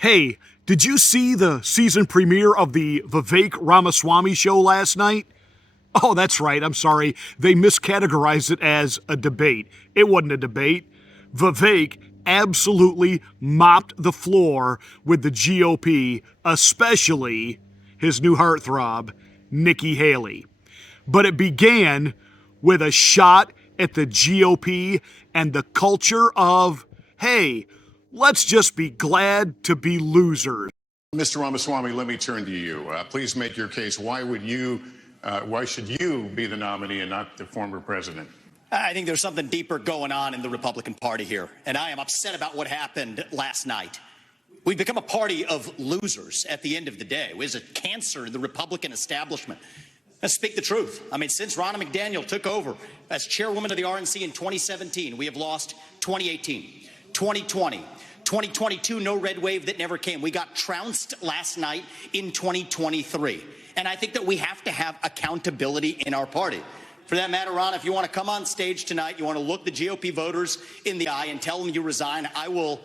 Hey, did you see the season premiere of the Vivek Ramaswamy show last night? Oh, that's right. I'm sorry. They miscategorized it as a debate. It wasn't a debate. Vivek absolutely mopped the floor with the GOP, especially his new heartthrob, Nikki Haley. But it began with a shot at the GOP and the culture of, hey, let's just be glad to be losers. Mr. Ramaswamy, let me turn to you. Please make your case. Why should you be the nominee and not the former president? I think there's something deeper going on in the Republican Party here, and I am upset about what happened last night. We've become a party of losers at the end of the day. It was a cancer in the Republican establishment. Let's speak the truth. I mean, since Ronna McDaniel took over as chairwoman of the RNC in 2017, we have lost 2018, 2020, 2022, no red wave that never came. We got trounced last night in 2023. And I think that we have to have accountability in our party. For that matter, Ron, if you want to come on stage tonight, you want to look the GOP voters in the eye and tell them you resign, I will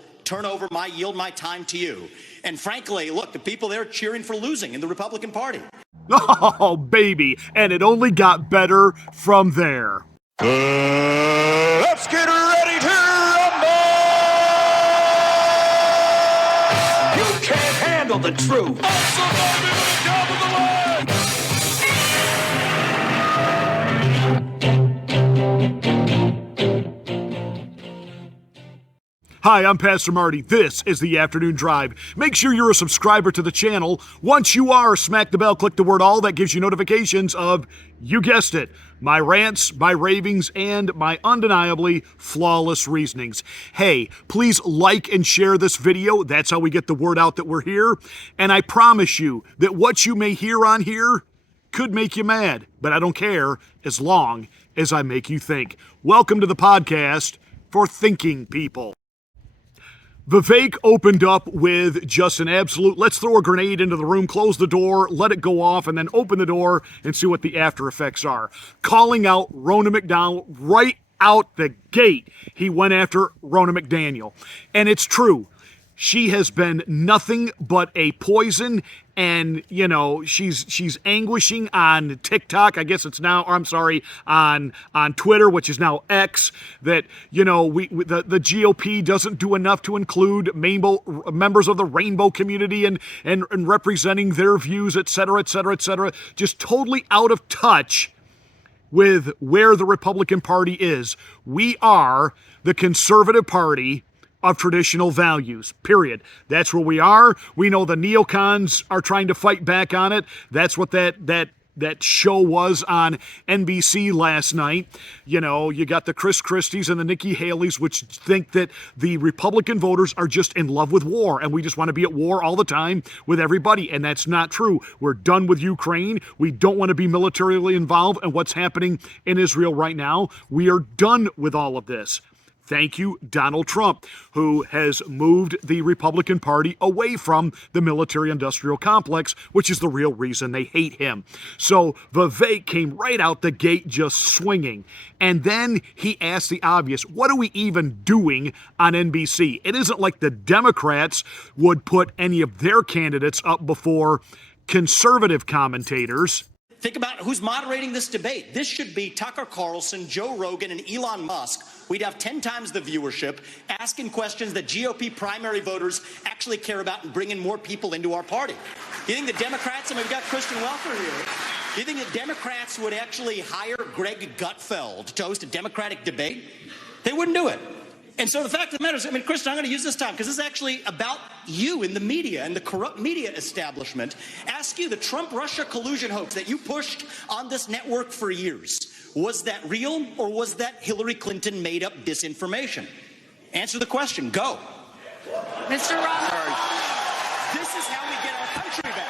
yield my time to you. And frankly, look, the people there cheering for losing in the Republican Party. Oh, baby. And it only got better from there. Let's get ready to rumble! You can't handle the truth. Hi, I'm Pastor Marty. This is the Afternoon Drive. Make sure you're a subscriber to the channel. Once you are, smack the bell, click the word all. That gives you notifications of, you guessed it, my rants, my ravings, and my undeniably flawless reasonings. Hey, please like and share this video. That's how we get the word out that we're here. And I promise you that what you may hear on here could make you mad, but I don't care as long as I make you think. Welcome to the podcast for thinking people. Vivek opened up with just an absolute, let's throw a grenade into the room, close the door, let it go off, and then open the door and see what the after effects are. Calling out Ronna McDaniel right out the gate. He went after Ronna McDaniel. And it's true. She has been nothing but a poison, and, you know, she's anguishing on TikTok. I guess it's now, or I'm sorry, on Twitter, which is now X, that, you know, the GOP doesn't do enough to include members of the rainbow community and representing their views, et cetera, et cetera, et cetera. Just totally out of touch with where the Republican Party is. We are the conservative party of traditional values, period. That's where we are. We know the Neocons are trying to fight back on it. That's what that show was on NBC last night. You know, you got the Chris Christies and the Nikki Haleys, which think that the Republican voters are just in love with war, and we just want to be at war all the time with everybody, and that's not true. We're done with Ukraine. We don't want to be militarily involved in what's happening in Israel right now. We are done with all of this. Thank you, Donald Trump, who has moved the Republican Party away from the military-industrial complex, which is the real reason they hate him. So Vivek came right out the gate just swinging. And then he asked the obvious, what are we even doing on NBC? It isn't like the Democrats would put any of their candidates up before conservative commentators. Think about who's moderating this debate. This should be Tucker Carlson, Joe Rogan, and Elon Musk. We'd have 10 times the viewership, asking questions that GOP primary voters actually care about and bringing more people into our party. You think the Democrats, and we've got Christian Welker here, do you think the Democrats would actually hire Greg Gutfeld to host a Democratic debate? They wouldn't do it. And so the fact of the matter is, I mean, Christian, I'm going to use this time because this is actually about you in the media and the corrupt media establishment. Ask you, the Trump-Russia collusion hoax that you pushed on this network for years, was that real or was that Hillary Clinton made up disinformation? Answer the question. Go. Mr. Ross. This is how we get our country back.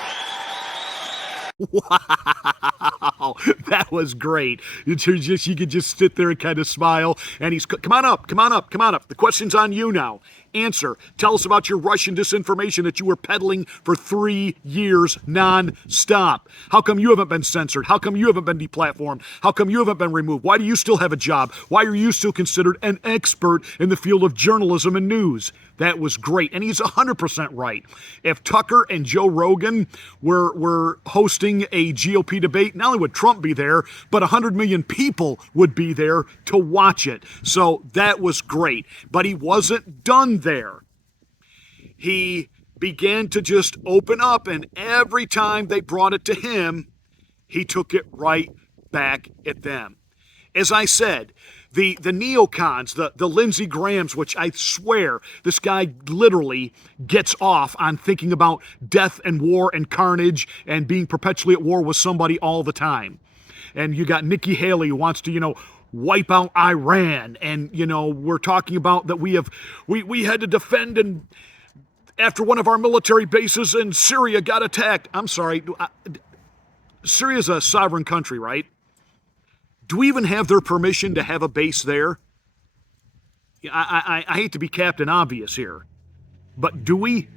Wow, that was great. You could just sit there and kind of smile, and he's, come on up. The question's on you now. Answer. Tell us about your Russian disinformation that you were peddling for 3 years non-stop. How come you haven't been censored? How come you haven't been deplatformed? How come you haven't been removed? Why do you still have a job? Why are you still considered an expert in the field of journalism and news? That was great, and he's 100% right. If Tucker and Joe Rogan were hosting a GOP debate, not only would Trump be there, but 100 million people would be there to watch it. So that was great. But he wasn't done there. He began to just open up, and every time they brought it to him, he took it right back at them. As I said, the neocons, the Lindsey Grahams, which I swear this guy literally gets off on thinking about death and war and carnage and being perpetually at war with somebody all the time. And you got Nikki Haley who wants to, wipe out Iran. And, we're talking about that we had to defend and after one of our military bases in Syria got attacked. I'm sorry. Syria's a sovereign country, right? Do we even have their permission to have a base there? I hate to be Captain Obvious here, but do we?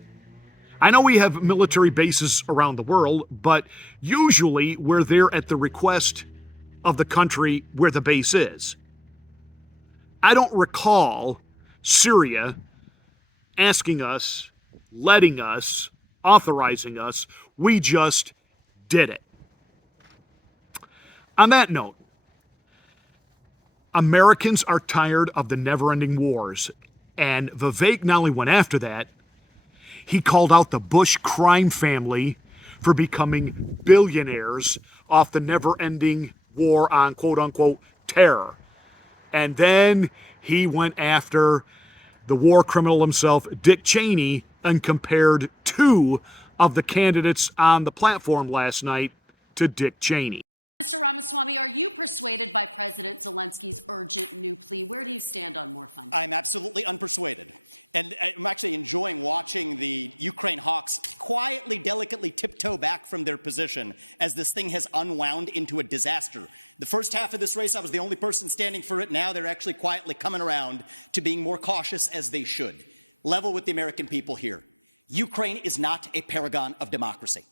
I know we have military bases around the world, but usually we're there at the request of the country where the base is. I don't recall Syria asking us, letting us, authorizing us. We just did it. On that note, Americans are tired of the never-ending wars, and Vivek not only went after that, he called out the Bush crime family for becoming billionaires off the never-ending war on quote-unquote terror. And then he went after the war criminal himself, Dick Cheney, and compared 2 of the candidates on the platform last night to Dick Cheney. Mr. Ramaswamy, are you persuaded by President Zelensky's urgent new plea? Where do you stand on more funding? I'm absolutely unpersuaded. And I'm actually enjoying watching the Ukraine hawks quietly, delicately tiptoe back from their position as this thing has unwound into a disaster. The first half of this race, I was the only person standing for it. Now they're actually quietly coming around to being more cautious, as they should. Level with the American people here. Ukraine is not a paragon of democracy.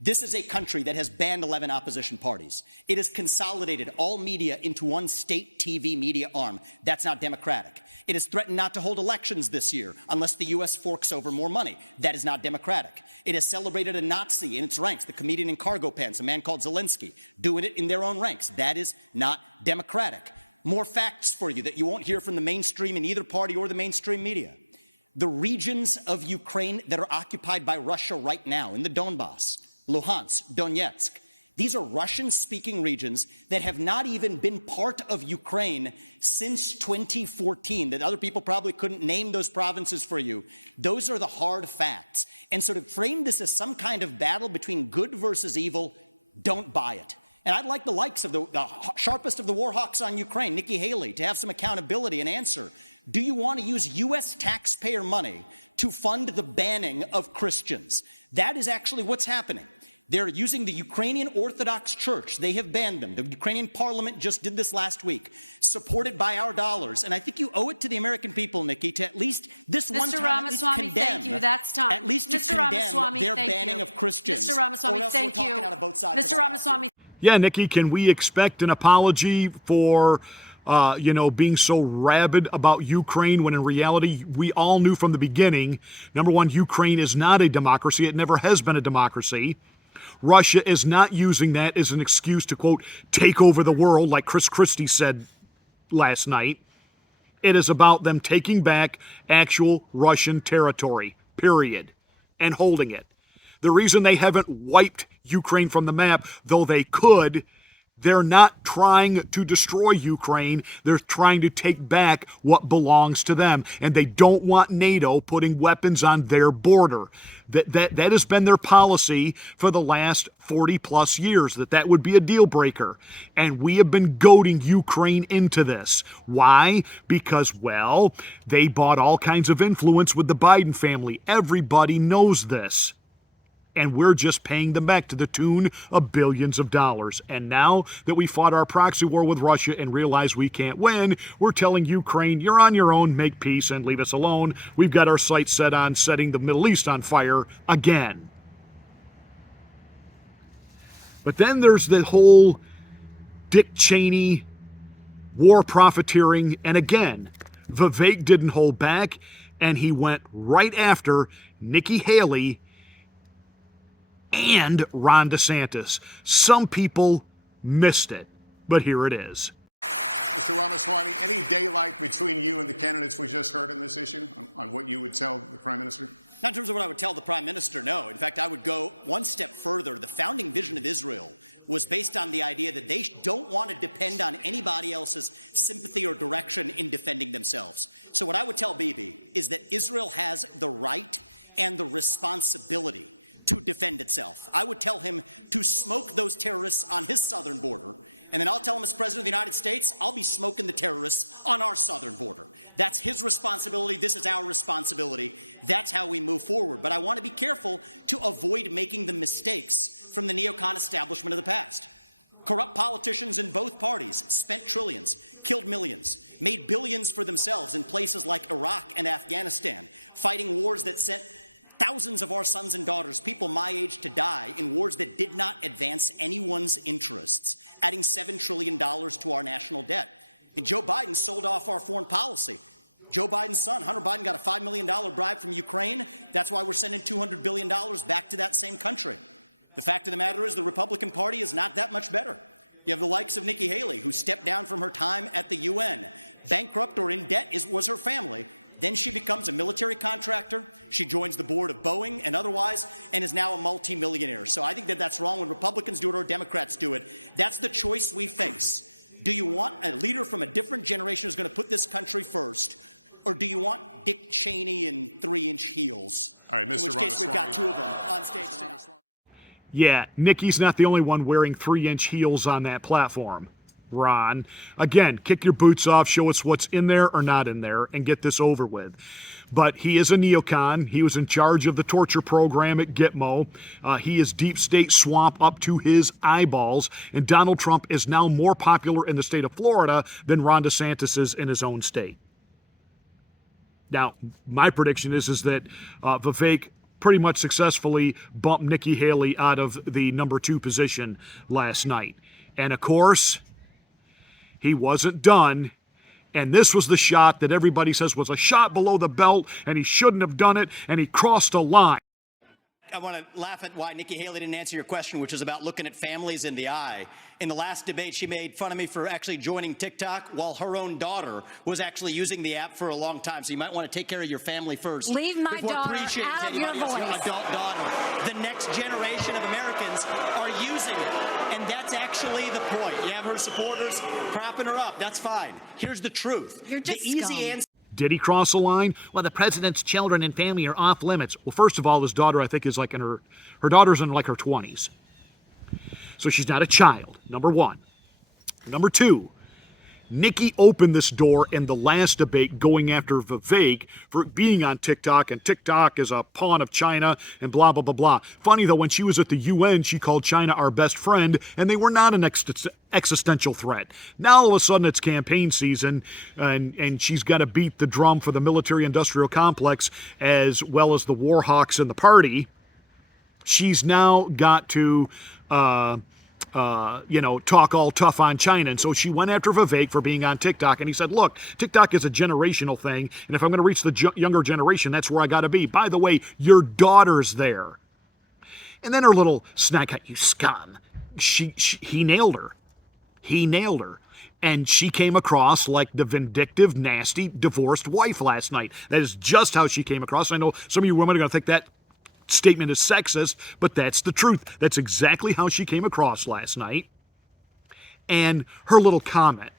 This is a country that has banned 11 opposition parties. It has consolidated all media into one state TV media arm. That's not democratic. It has threatened not to hold elections this year unless the U.S. forks over more money. That is not democratic. It has celebrated a Nazi in its ranks, the comedian in cargo pants, a man called Zelensky, doing it in their own ranks. That is not democratic. More facts for you that you won't hear from the mainstream in either party or the mainstream media. The regions of Ukraine that are occupied by Russia right now in the Donbass, Luhansk, Donetsk. These are Russian-speaking regions that have not even been part of Ukraine since 2014, that other people probably couldn't name those provinces for you. Those are the hard facts. And so to frame this as some kind of battle between good versus evil, don't buy it. And I'd like the likes of the sharpest of the war hawks on Ukraine, Nikki Haley, to have some accountability and answer. Do you want to use U.S. taxpayer money to fund the banning of Christians? That is actually what's happening. They're using the Ukrainian Orthodox Church. They have banned them. The Ukrainian parliament just did this last week, supported by our dollars. And I think you owe it to the American people, Nikki, to at least this one time at least condemn. Thank you. That's time. At least to condemn their banning of Christians. Mr. Ramaswamy, thank you. Mr. Ramaswamy. Yeah, Nikki, can we expect an apology for being so rabid about Ukraine when in reality we all knew from the beginning, number one, Ukraine is not a democracy. It never has been a democracy. Russia is not using that as an excuse to, quote, take over the world like Chris Christie said last night. It is about them taking back actual Russian territory, period, and holding it. The reason they haven't wiped Ukraine from the map, though they could, they're not trying to destroy Ukraine. They're trying to take back what belongs to them. And they don't want NATO putting weapons on their border. That has been their policy for the last 40 plus years, that would be a deal breaker. And we have been goading Ukraine into this. Why? Because, well, they bought all kinds of influence with the Biden family. Everybody knows this. And we're just paying them back to the tune of billions of dollars. And now that we fought our proxy war with Russia and realize we can't win, we're telling Ukraine, you're on your own, make peace and leave us alone. We've got our sights set on setting the Middle East on fire again. But then there's the whole Dick Cheney war profiteering. And again, Vivek didn't hold back, and he went right after Nikki Haley and Ron DeSantis. Some people missed it, but here it is. Mr. Ramaswamy, any daylight between you and the candidates we just heard on this issue, on what you would tell the Prime Minister? Not in terms of what I would tell the Prime Minister, no. In fact, I would go one step further. The founding vision of Israel was based on the idea that they don't want to depend on anybody else's sympathy or direction in defending themselves. So what I would tell Bibi is that Israel has the right and the responsibility to defend itself. I would tell him to smoke those terrorists on his southern border, and then I'll tell him as President of the United States, I'll be smoking the terrorists on our southern border. That's his responsibility. This is our responsibility. That's how we move forward. But I want to be careful to avoid making the mistakes from the neocon establishment of the past. Corrupt politicians in both parties spent trillions, killed millions, made billions for themselves in places like Iraq and Afghanistan, fighting wars that sent thousands of our sons and daughters, people my age, to die in wars that did not advance anyone's interests, adding $7 trillion to our national debt. And Joe Biden sold off our foreign policy. Joe Biden's son, Hunter Biden, got a $5 million bribe from Ukraine. That's why we're sending $200 billion back to that same country. The fact of the matter is the Republican Party is not that much better. You have the likes of Nikki Haley, who stepped down from her time at the UN. Bankrupt or in debt was her family. Then she becomes a military contractor. She joins the board of Boeing and otherwise, and is now a multimillionaire. So I think that that's wrong when Republicans do it or Democrats do it. That's the choice we face. Do you want a leader from a different generation who's going to put this country first, or do you want Dick Cheney in 3-inch heels? All right, Mr. In which case we've got two of them on stage today. Yeah, Nikki's not the only one wearing 3-inch heels on that platform. Ron, again, kick your boots off, show us what's in there or not in there, and get this over with. But he is a neocon. He was in charge of the torture program at Gitmo. He is deep state swamp up to his eyeballs, and Donald Trump is now more popular in the state of Florida than Ron DeSantis is in his own state. Now, my prediction is that Vivek pretty much successfully bumped Nikki Haley out of the number 2 position last night. And of course, he wasn't done. And this was the shot that everybody says was a shot below the belt, and he shouldn't have done it, and he crossed a line. I want to laugh at why Nikki Haley didn't answer your question, which is about looking at families in the eye. In the last debate, she made fun of me for actually joining TikTok while her own daughter was actually using the app for a long time. So you might want to take care of your family first. Leave my daughter out of your voice. Your adult daughter. The next generation of Americans are using it. And that's actually the point. You have her supporters propping her up. That's fine. Here's the truth. You're just the easy answer. Did he cross a line? Well, the president's children and family are off limits. Well, first of all, his daughter, I think, is like her daughter's in like her 20s. So she's not a child, number one. Number two, Nikki opened this door in the last debate going after Vivek for being on TikTok, and TikTok is a pawn of China and blah, blah, blah, blah. Funny, though, when she was at the UN, she called China our best friend, and they were not an existential threat. Now, all of a sudden, it's campaign season, and she's got to beat the drum for the military-industrial complex as well as the war hawks in the party. She's now got to talk all tough on China. And so she went after Vivek for being on TikTok. And he said, look, TikTok is a generational thing. And if I'm going to reach the younger generation, that's where I got to be. By the way, your daughter's there. And then her little snack, you scum. He nailed her. He nailed her. And she came across like the vindictive, nasty, divorced wife last night. That is just how she came across. I know some of you women are going to think that statement is sexist, but that's the truth. That's exactly how she came across last night. And her little comment,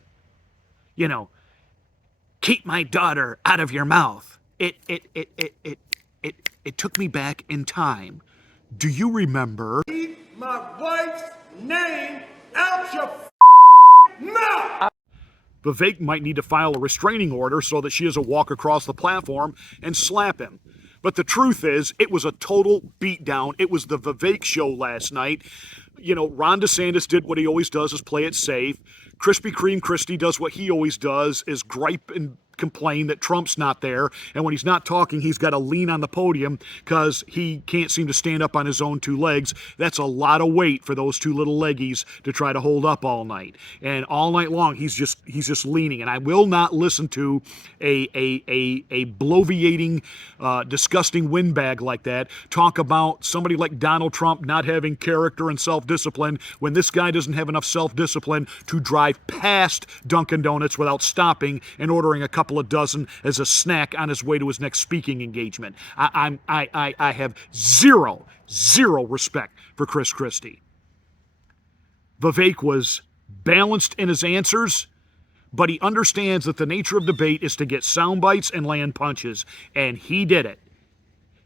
keep my daughter out of your mouth. It took me back in time. Do you remember? Keep my wife's name out your mouth. Vivek might need to file a restraining order so that she doesn't walk across the platform and slap him. But the truth is, it was a total beatdown. It was the Vivek show last night. You know, Ron DeSantis did what he always does, is play it safe. Krispy Kreme Christie does what he always does, is gripe and complain that Trump's not there. And when he's not talking, he's got to lean on the podium because he can't seem to stand up on his own two legs. That's a lot of weight for those two little leggies to try to hold up all night. And all night long, he's just leaning. And I will not listen to a bloviating, disgusting windbag like that talk about somebody like Donald Trump not having character and self-discipline when this guy doesn't have enough self-discipline to drive past Dunkin' Donuts without stopping and ordering a couple of dozen as a snack on his way to his next speaking engagement. I have zero respect for Chris Christie. Vivek was balanced in his answers, but he understands that the nature of debate is to get sound bites and land punches, and he did it.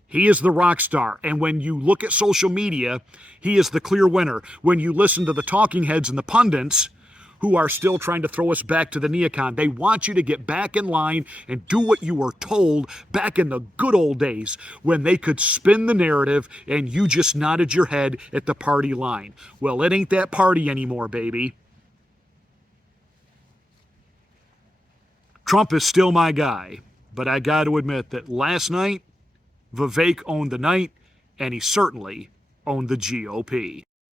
He is the rock star, and when you look at social media, he is the clear winner. When you listen to the talking heads and the pundits who are still trying to throw us back to the neocon, they want you to get back in line and do what you were told back in the good old days when they could spin the narrative and you just nodded your head at the party line. Well, it ain't that party anymore, baby. Trump is still my guy, but I got to admit that last night, Vivek owned the night, and he certainly owned the GOP.